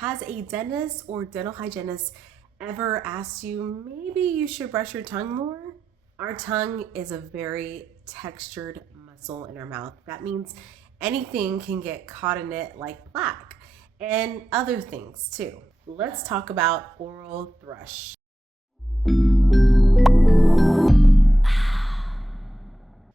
has a dentist or dental hygienist ever asked you maybe you should brush your tongue more? Our tongue is a very textured muscle in our mouth. That means anything can get caught in it, like plaque and other things too. Let's talk about oral thrush.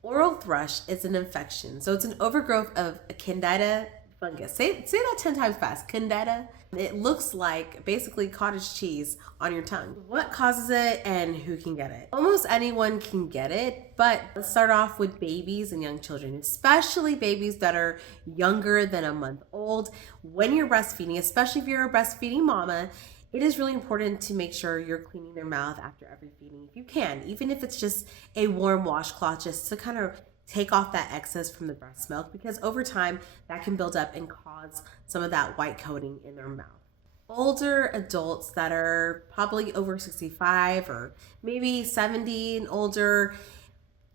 Oral thrush is an infection. So it's an overgrowth of a candida fungus. Say that 10 times fast. Candida. It looks like basically cottage cheese on your tongue. What causes it and who can get it? Almost anyone can get it, but let's start off with babies and young children, especially babies that are younger than a month old. When you're breastfeeding, especially if you're a breastfeeding mama, it is really important to make sure you're cleaning their mouth after every feeding if you can, even if it's just a warm washcloth, just to kind of take off that excess from the breast milk, because over time that can build up and cause some of that white coating in their mouth. Older adults that are probably over 65 or maybe 70 and older,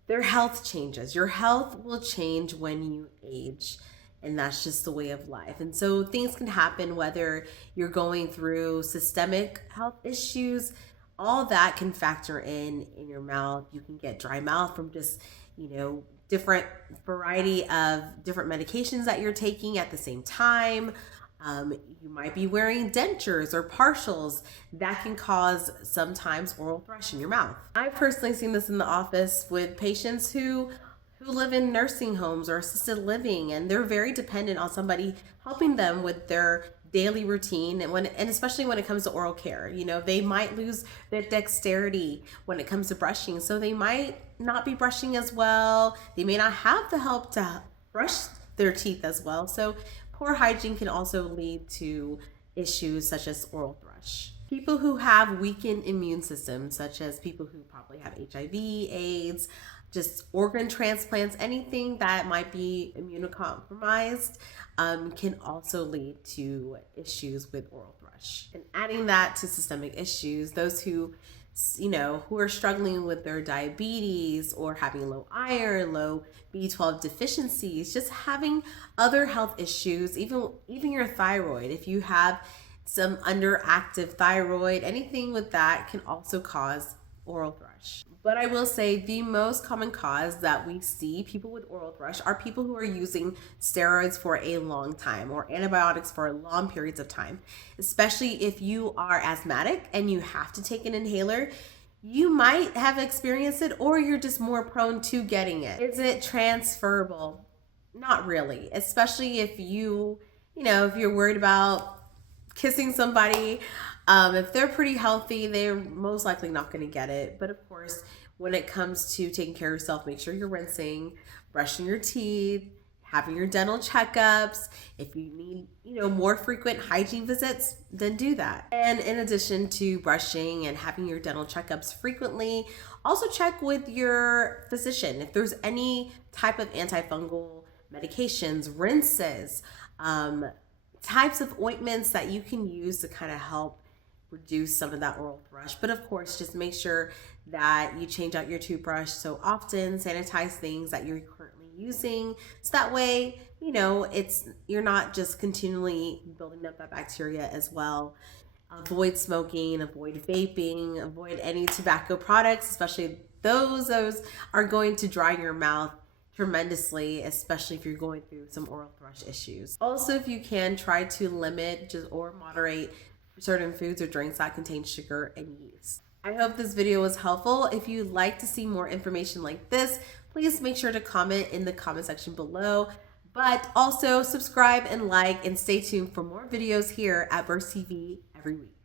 their health changes. Your health will change when you age, and that's just the way of life. And so things can happen, whether you're going through systemic health issues, all that can factor in your mouth. You can get dry mouth from just, different variety of different medications that you're taking at the same time. You might be wearing dentures or partials that can cause sometimes oral thrush in your mouth. I've personally seen this in the office with patients who live in nursing homes or assisted living, and they're very dependent on somebody helping them with their daily routine, and especially when it comes to oral care. They might lose their dexterity when it comes to brushing, so they might not be brushing as well. They may not have the help to brush their teeth as well. So poor hygiene can also lead to issues such as oral thrush. People who have weakened immune systems, such as people who probably have HIV, AIDS, just organ transplants, anything that might be immunocompromised, can also lead to issues with oral thrush. And adding that to systemic issues, those who are struggling with their diabetes or having low iron, low B12 deficiencies, just having other health issues, even your thyroid. If you have some underactive thyroid, anything with that can also cause oral thrush. But I will say the most common cause that we see people with oral thrush are people who are using steroids for a long time or antibiotics for long periods of time. Especially if you are asthmatic and you have to take an inhaler, you might have experienced it, or you're just more prone to getting it. Is it transferable? Not really, especially if if you're worried about kissing somebody. If they're pretty healthy, they're most likely not going to get it. But of course, when it comes to taking care of yourself, make sure you're rinsing, brushing your teeth, having your dental checkups. If you need, more frequent hygiene visits, then do that. And in addition to brushing and having your dental checkups frequently, also check with your physician if there's any type of antifungal medications, rinses, types of ointments that you can use to kind of help reduce some of that oral thrush. But of course, just make sure that you change out your toothbrush so often, sanitize things that you're currently using, so that way, you're not just continually building up that bacteria as well. Avoid smoking, avoid vaping, avoid any tobacco products, especially those are going to dry your mouth tremendously, especially if you're going through some oral thrush issues. Also, if you can, try to limit or moderate certain foods or drinks that contain sugar and yeast. I hope this video was helpful. If you'd like to see more information like this, please make sure to comment in the comment section below. But also subscribe and like, and stay tuned for more videos here at Burst TV every week.